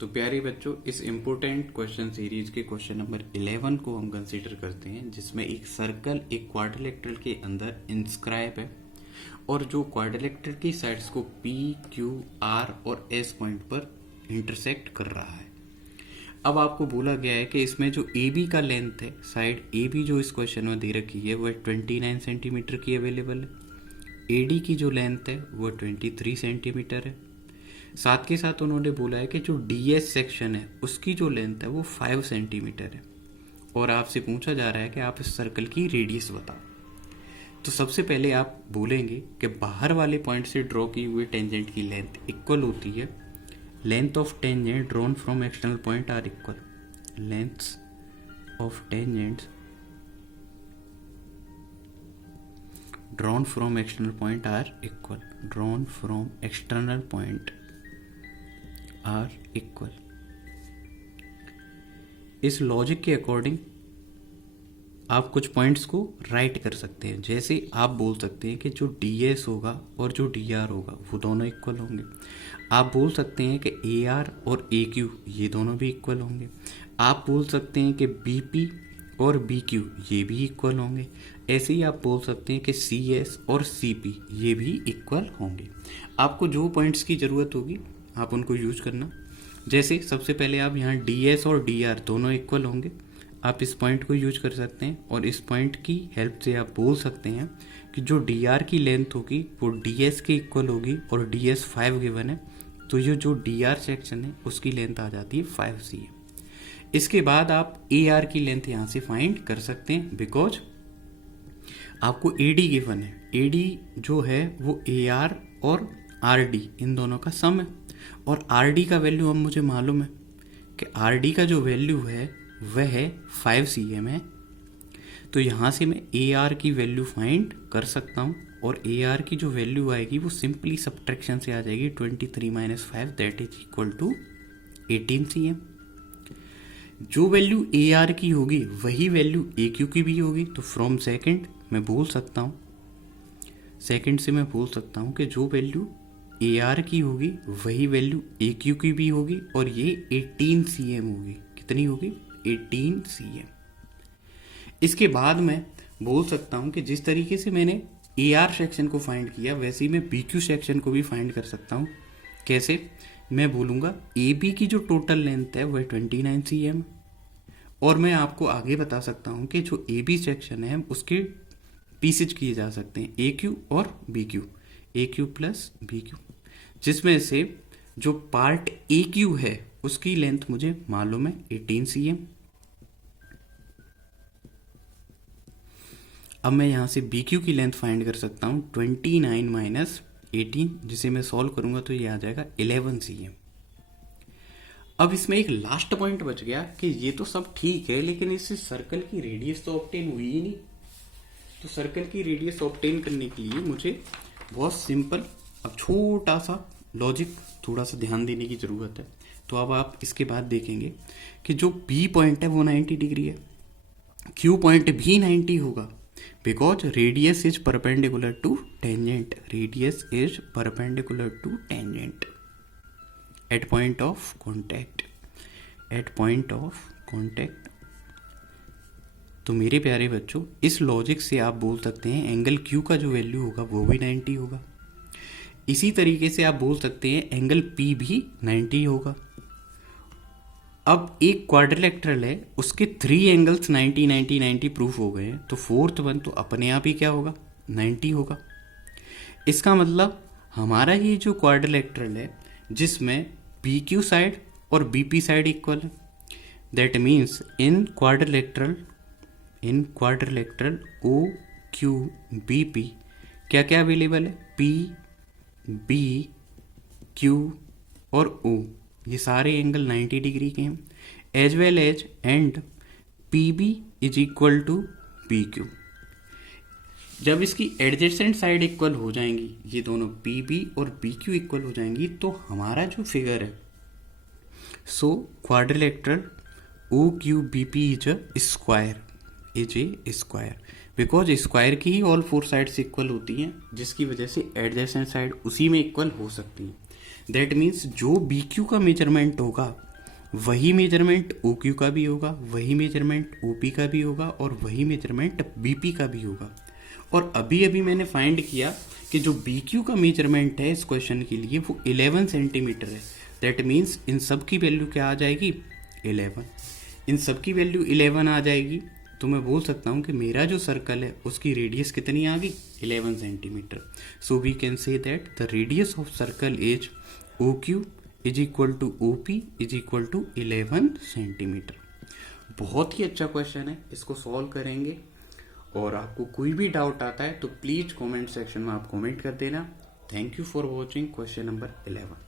तो प्यारे बच्चों, इस इम्पोर्टेंट क्वेश्चन सीरीज के क्वेश्चन नंबर 11 को हम कंसीडर करते हैं, जिसमें एक सर्कल एक क्वाड्रिलेटरल के अंदर इंस्क्राइब है और जो क्वाड्रिलेटरल की साइड्स को P, Q, R और S पॉइंट पर इंटरसेक्ट कर रहा है। अब आपको बोला गया है कि इसमें जो AB का लेंथ है, साइड AB जो इस क्वेश्चन में दे रखी है वह 29 सेंटीमीटर की अवेलेबल है। AD की जो लेंथ है वह 23 सेंटीमीटर है। साथ के साथ उन्होंने बोला है कि जो DS सेक्शन है उसकी जो लेंथ है वो 5 सेंटीमीटर है और आपसे पूछा जा रहा है कि आप इस सर्कल की रेडियस बताओ। तो सबसे पहले आप बोलेंगे कि बाहर वाले पॉइंट से ड्रॉ की हुई टेंजेंट की लेंथ इक्वल होती है length of tangent drawn from external point are equal. Lengths of tangents drawn from external point are equal. Drawn from external point are equal. इस लॉजिक के अकॉर्डिंग आप कुछ पॉइंट्स को राइट कर सकते हैं। जैसे आप बोल सकते हैं कि जो DS होगा और जो DR होगा वो दोनों इक्वल होंगे। आप बोल सकते हैं कि AR और AQ ये दोनों भी इक्वल होंगे। आप बोल सकते हैं कि BP और BQ ये भी इक्वल होंगे। ऐसे ही आप बोल सकते हैं कि CS और CP ये भी इक्वल होंगे। आपको जो पॉइंट्स की ज़रूरत होगी आप उनको यूज करना। जैसे सबसे पहले आप यहाँ DS और DR दोनों इक्वल होंगे, आप इस पॉइंट को यूज कर सकते हैं और इस पॉइंट की हेल्प से आप बोल सकते हैं कि जो DR की लेंथ होगी वो DS के इक्वल होगी और DS 5 गिवन है, तो ये जो DR सेक्शन है उसकी लेंथ आ जाती है 5 cm। इसके बाद आप AR की लेंथ यहाँ से फाइंड कर सकते हैं बिकॉज आपको AD गिवन है। AD जो है वो AR और RD इन दोनों का सम है और RD का वैल्यू अब मुझे मालूम है कि RD का जो वैल्यू है वह है 5 cm है। तो यहाँ से मैं AR की वैल्यू फाइंड कर सकता हूँ और AR की जो वैल्यू आएगी वो सिंपली सब्ट्रैक्शन से आ जाएगी 23 - 5 that is equal to 18 cm। जो वैल्यू AR की होगी वही वैल्यू AQ की भी होगी। तो फ्रॉम सेकंड मैं बोल सकता हूँ, सेकंड से मैं बोल सकता हूँ कि जो वैल्यू AR की होगी वही वैल्यू AQ की भी होगी और ये 18 cm होगी। कितनी होगी? 18 cm। इसके बाद मैं बोल सकता हूँ कि जिस तरीके से मैंने AR सेक्शन को फाइंड किया वैसे ही मैं BQ सेक्शन को भी फाइंड कर सकता हूँ। कैसे? मैं बोलूँगा AB की जो टोटल लेंथ है वह 29 cm और मैं आपको आगे बता सकता हूँ कि जो AB सेक्शन है उसके पीसेज किए जा सकते हैं AQ और BQ, AQ प्लस BQ, जिसमें से जो पार्ट AQ है उसकी लेंथ मुझे मालूम है 18 cm। अब मैं यहाँ से BQ की लेंथ फाइंड कर सकता हूँ 29 - 18, जिसे मैं सॉल्व करूँगा तो ये आ जाएगा 11 cm। अब इसमें एक लास्ट पॉइंट बच गया कि ये तो सब ठीक है लेकिन इससे सर्कल की रेडियस तो ऑब्टेन हुई ही नहीं। तो सर्कल की रेडियस ऑब्टेन करने के लिए मुझे बहुत सिंपल अब छोटा सा लॉजिक थोड़ा सा ध्यान देने की ज़रूरत है। तो अब आप इसके बाद देखेंगे कि जो B पॉइंट है वो 90 डिग्री है, Q पॉइंट भी 90 होगा because radius is perpendicular to tangent. Radius is perpendicular to tangent at point of contact, at point of contact. तो मेरे प्यारे बच्चों, इस लॉजिक से आप बोल सकते हैं एंगल Q का जो वैल्यू होगा वो भी 90 होगा। इसी तरीके से आप बोल सकते हैं एंगल P भी 90 होगा। अब एक क्वाड्रिलेटरल है उसके 3 एंगल्स 90 90 90 प्रूफ हो गए हैं, तो फोर्थ वन तो अपने आप ही क्या होगा? 90 होगा। इसका मतलब हमारा ये जो क्वाड्रिलेटरल है जिसमें PQ साइड और BP साइड इक्वल है, that means in quadrilateral OQBP क्या क्या अवेलेबल है? P, B, Q और O ये सारे एंगल 90 डिग्री के हैं as well as and PB is equal to PQ। जब इसकी एडजेसेंट साइड इक्वल हो जाएंगी, ये दोनों PB और BQ इक्वल हो जाएंगी, तो हमारा जो फिगर है so quadrilateral OQBP is a square, because square की ही ऑल 4 साइड्स इक्वल होती हैं, जिसकी वजह से एडजेसेंट साइड उसी में इक्वल हो सकती है। दैट मीन्स जो BQ का मेजरमेंट होगा वही मेजरमेंट OQ का भी होगा, वही मेजरमेंट OP का भी होगा और वही मेजरमेंट BP का भी होगा। और अभी अभी मैंने फाइंड किया कि जो BQ का मेजरमेंट है इस क्वेश्चन के लिए वो 11 सेंटीमीटर है। दैट मीन्स इन सब की वैल्यू क्या आ जाएगी, 11। इन सब की वैल्यू 11 आ जाएगी तो मैं बोल सकता हूँ कि मेरा जो सर्कल है उसकी रेडियस कितनी आ गई, 11 centimetre. So we can say that the radius of circle is OQ is equal to OP is equal to 11 centimetre. बहुत ही अच्छा क्वेश्चन है, इसको सॉल्व करेंगे। और आपको कोई भी डाउट आता है तो प्लीज कमेंट सेक्शन में आप कमेंट कर देना। Thank you for watching question number 11।